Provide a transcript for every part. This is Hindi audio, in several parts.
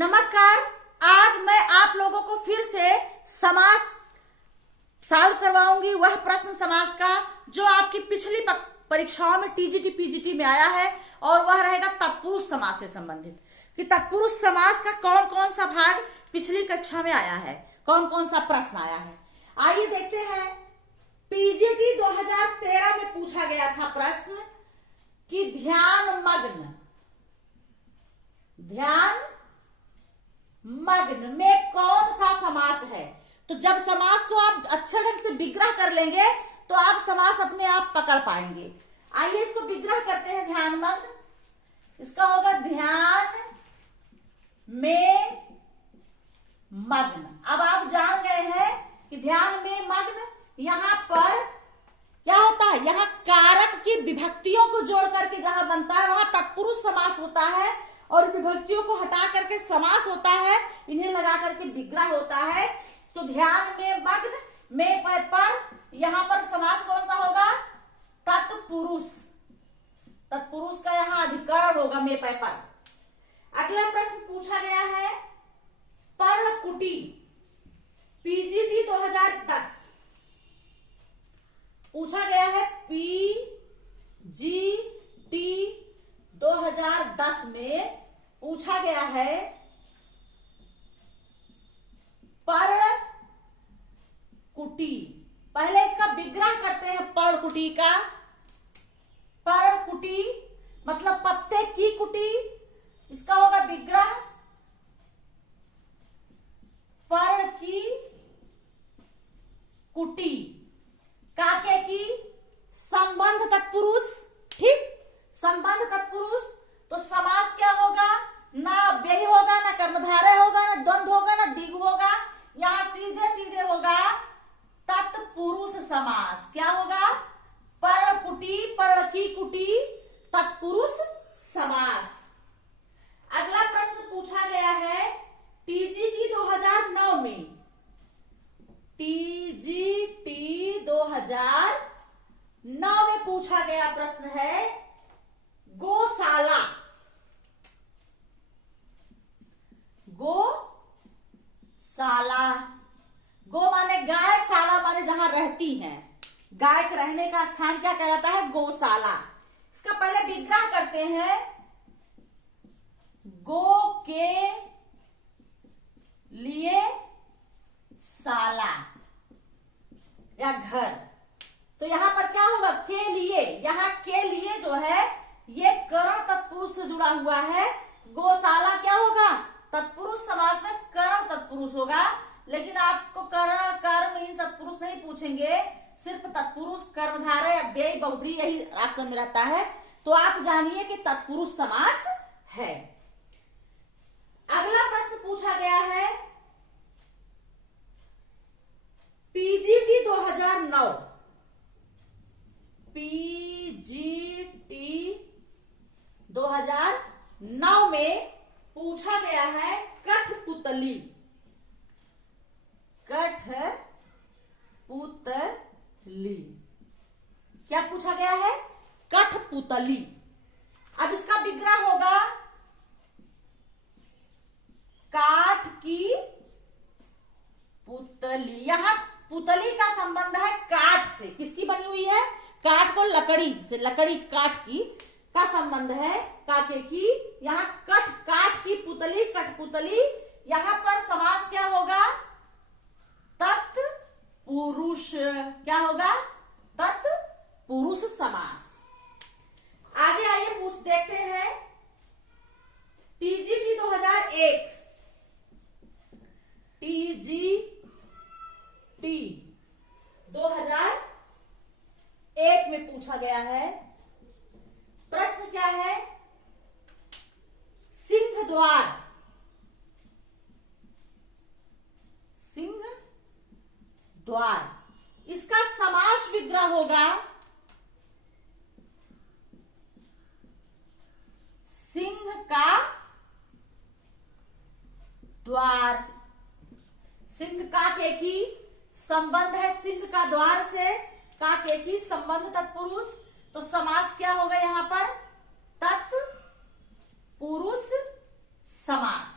नमस्कार। आज मैं आप लोगों को फिर से समास सॉल्व करवाऊंगी, वह प्रश्न समास का जो आपकी पिछली परीक्षाओं में टीजीटी पीजीटी में आया है, और वह रहेगा तत्पुरुष समास से संबंधित कि तत्पुरुष समास का कौन कौन सा भाग पिछली कक्षा में आया है, कौन कौन सा प्रश्न आया है। आइए देखते हैं। पीजीटी 2013 में पूछा गया था प्रश्न कि ध्यान मग्न में कौन सा समास है। तो जब समास को आप अच्छे ढंग से विग्रह कर लेंगे तो आप समास अपने आप पकड़ पाएंगे। आइए इसको विग्रह करते हैं। ध्यान मग्न, इसका होगा ध्यान में मग्न। अब आप जान गए हैं कि ध्यान में मग्न यहां पर क्या होता है, यहां कारक की विभक्तियों को जोड़ करके जहां बनता है वहां तत्पुरुष समास होता है, और विभक्तियों को हटा करके समास होता है, इन्हें लगा करके विग्रह होता है। तो ध्यान में मग्न में पर यहां पर समास कौन सा होगा, तत्पुरुष। तत्पुरुष का यहां अधिकरण होगा में पर। अगला प्रश्न पूछा गया है पर्णकुटी, पीजीटी 2010 पूछा गया है। पीजीटी 2010 में पूछा गया है पर्णकुटी। पहले इसका विग्रह करते हैं पर्णकुटी का। पर्णकुटी मतलब पत्ते की कुटी, इसका होगा विग्रह पर की कुटी। काके की संबंध तत्पुरुष, ठीक, संबंध तत्पुरुष। तो समास क्या होगा, ना अव्ययी होगा, ना कर्मधारय होगा, ना द्वंद्व होगा, ना द्विगु होगा, यहां सीधे सीधे होगा तत्पुरुष समास। क्या होगा, पर्णकुटी, पर्ण की कुटी, तत्पुरुष समास। अगला प्रश्न पूछा गया है टीजीटी 2009 में। टीजीटी 2009 में पूछा गया प्रश्न है गौशाला। गौशाला, गो माने गाय, शाला माने जहां रहती हैं, गाय के रहने का स्थान क्या कहलाता है, गौशाला। इसका पहले विग्रह करते हैं। गो के लिए शाला या घर। तो यहां पर क्या होगा, के लिए, यहां के लिए जो है ये करण तत्पुरुष से जुड़ा हुआ है। गौशाला क्या होगा, तत्पुरुष समास में करण तत्पुरुष होगा, लेकिन आपको करण कर्म इन तत्पुरुष नहीं पूछेंगे, सिर्फ तत्पुरुष कर्मधारय अव्ययी बहुब्री यही ऑप्शन में रहता है। तो आप जानिए कि तत्पुरुष समास है। अगला प्रश्न पूछा गया है पीजीटी 2009। पीजीटी 2009 में पूछा गया है कठपुतली। कठपुतली क्या पूछा गया है, कठपुतली। अब इसका विग्रह होगा काठ की पुतली। यहां पुतली का संबंध है काठ से। किसकी बनी हुई है, काठ को लकड़ी से, लकड़ी काठ की का संबंध है, काके की। यहां काठ की पुतली, कठपुतली। यहां पर समास क्या होगा, तत्पुरुष। क्या होगा, तत्पुरुष समास। आगे आइए देखते हैं टीजीटी 2001। टीजीटी 2001 में पूछा गया है प्रश्न क्या है, सिंह द्वार। सिंह द्वार, इसका समास विग्रह होगा सिंह का द्वार। सिंह का के की संबंध है सिंह का द्वार से, का के की संबंध तत्पुरुष। तो समास क्या होगा यहां पर, तत्पुरुष समास।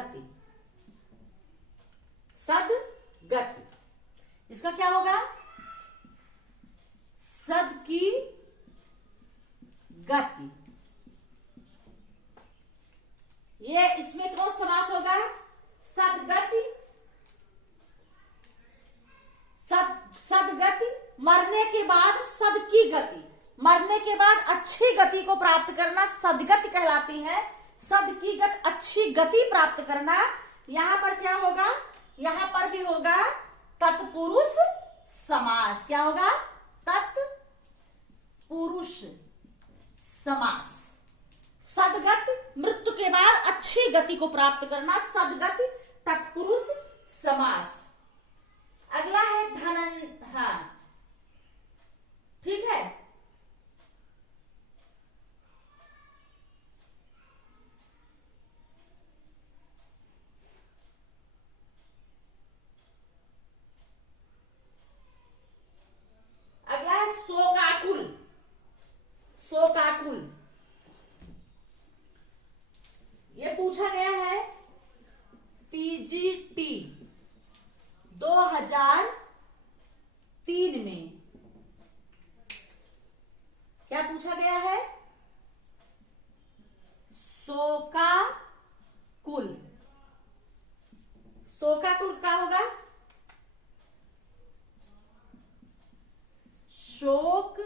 गति, सदगति। इसका क्या होगा? सद की गति। ये इसमें कौन समास होगा? सदगति। सदगति, मरने के बाद सद की गति, मरने के बाद अच्छी गति को प्राप्त करना सदगति कहलाती है। सद की गति, अच्छी गति प्राप्त करना। यहां पर क्या होगा? यहां पर भी होगा तत्पुरुष समास। क्या होगा? तत्पुरुष समास। सदगति, मृत्यु के बाद अच्छी गति को प्राप्त करना, सदगति, तत्पुरुष समास। अगला है हाँ, ठीक है। अगला है शोकाकुल। शोकाकुल ये पूछा गया है पीजीटी 2003 में। क्या पूछा गया है? शोकाकुल। शोकाकुल क्या होगा? शोक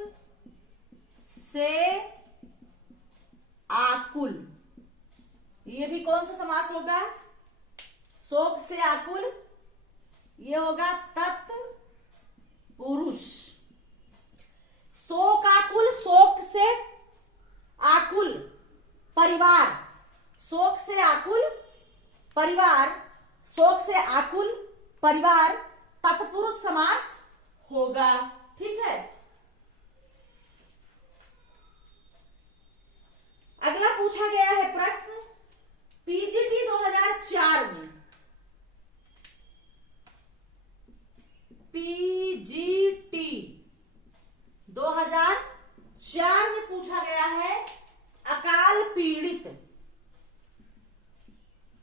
से आकुल। ये भी कौन सा समास होगा? शोक से आकुल। ये होगा तत्पुरुष। शोकाकुल, शोक से आकुल परिवार, शोक से आकुल परिवार, शोक से आकुल परिवार तत्पुरुष समास होगा। ठीक है। अगला पूछा गया है प्रश्न पीजीटी 2004 में। पीजीटी 2004 में पूछा गया है अकाल पीड़ित।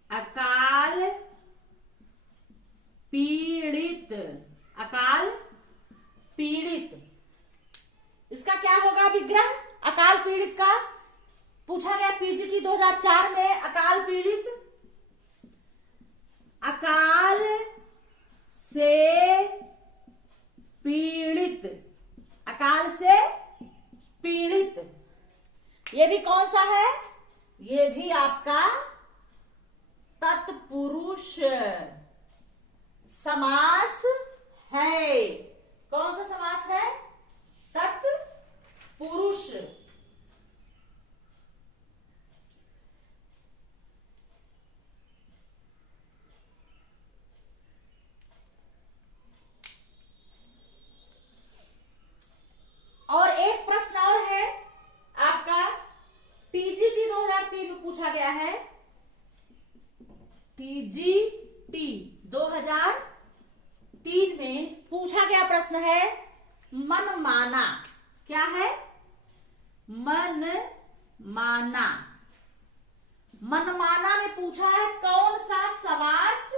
अकाल पीड़ित, अकाल पीड़ित, इसका क्या होगा विग्रह? अकाल पीड़ित का पूछा गया पीजीटी 2004 में। अकाल पीड़ित, अकाल से पीड़ित, अकाल से पीड़ित, ये भी कौन सा है? ये भी आपका तत्पुरुष समास है। कौन सा समास है? तत्पुरुष। और एक प्रश्न और है आपका टीजीटी 2003 में पूछा गया है। टीजीटी 2003 में पूछा गया प्रश्न है मनमाना। क्या है? मनमाना। मनमाना में पूछा है कौन सा समास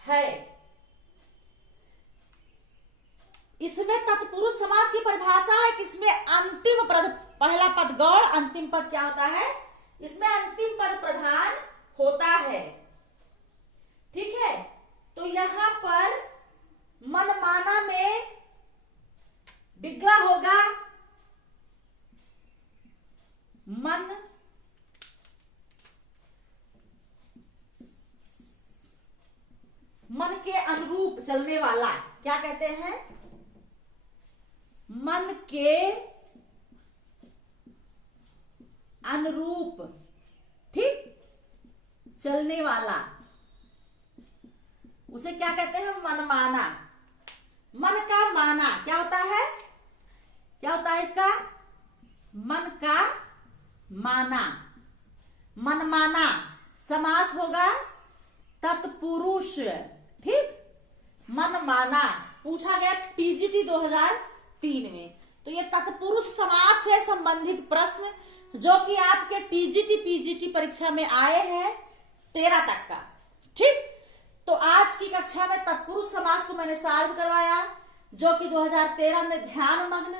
है? इसमें तत्पुरुष समास की परिभाषा है कि इसमें अंतिम पद, पहला पद गौड़, अंतिम पद क्या होता है? इसमें अंतिम पद प्रधान होता है। ठीक है। तो यहां पर मनमाना में विग्रह होगा मन के अनुरूप चलने वाला। क्या कहते हैं? मन के अनुरूप, ठीक, चलने वाला, उसे क्या कहते हैं? मनमाना। मन का माना क्या होता है? क्या होता है इसका? मन का माना। मनमाना समास होगा तत्पुरुष। ठीक। मनमाना पूछा गया टीजीटी 2003 में। तो ये तत्पुरुष समास से संबंधित प्रश्न जो कि आपके टीजीटी पीजीटी परीक्षा में आए हैं 13 तक का। कक्षा में तत्पुरुष समास को मैंने सॉल्व करवाया, जो कि 2013 में ध्यानमग्न,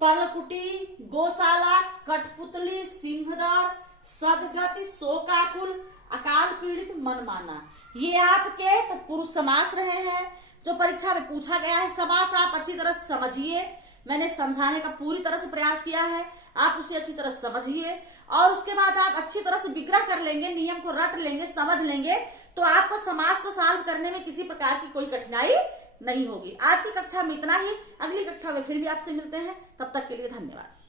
पर्लकुटी, गौशाला, कठपुतली, सिंहदौर, सदगति, शोकाकुल, अकाल पीड़ित, मनमाना, ये आपके तत्पुरुष समास रहे हैं जो परीक्षा में पूछा गया है। समास आप अच्छी तरह समझिए, मैंने समझाने का पूरी तरह से प्रयास किया है, आप उसे अच्छी तरह समझिए और उसके बाद आप अच्छी तरह से विग्रह कर लेंगे, नियम को रट लेंगे, समझ लेंगे, तो आपको समास को सॉल्व करने में किसी प्रकार की कोई कठिनाई नहीं होगी। आज की कक्षा में इतना ही, अगली कक्षा में फिर भी आपसे मिलते हैं, तब तक के लिए धन्यवाद।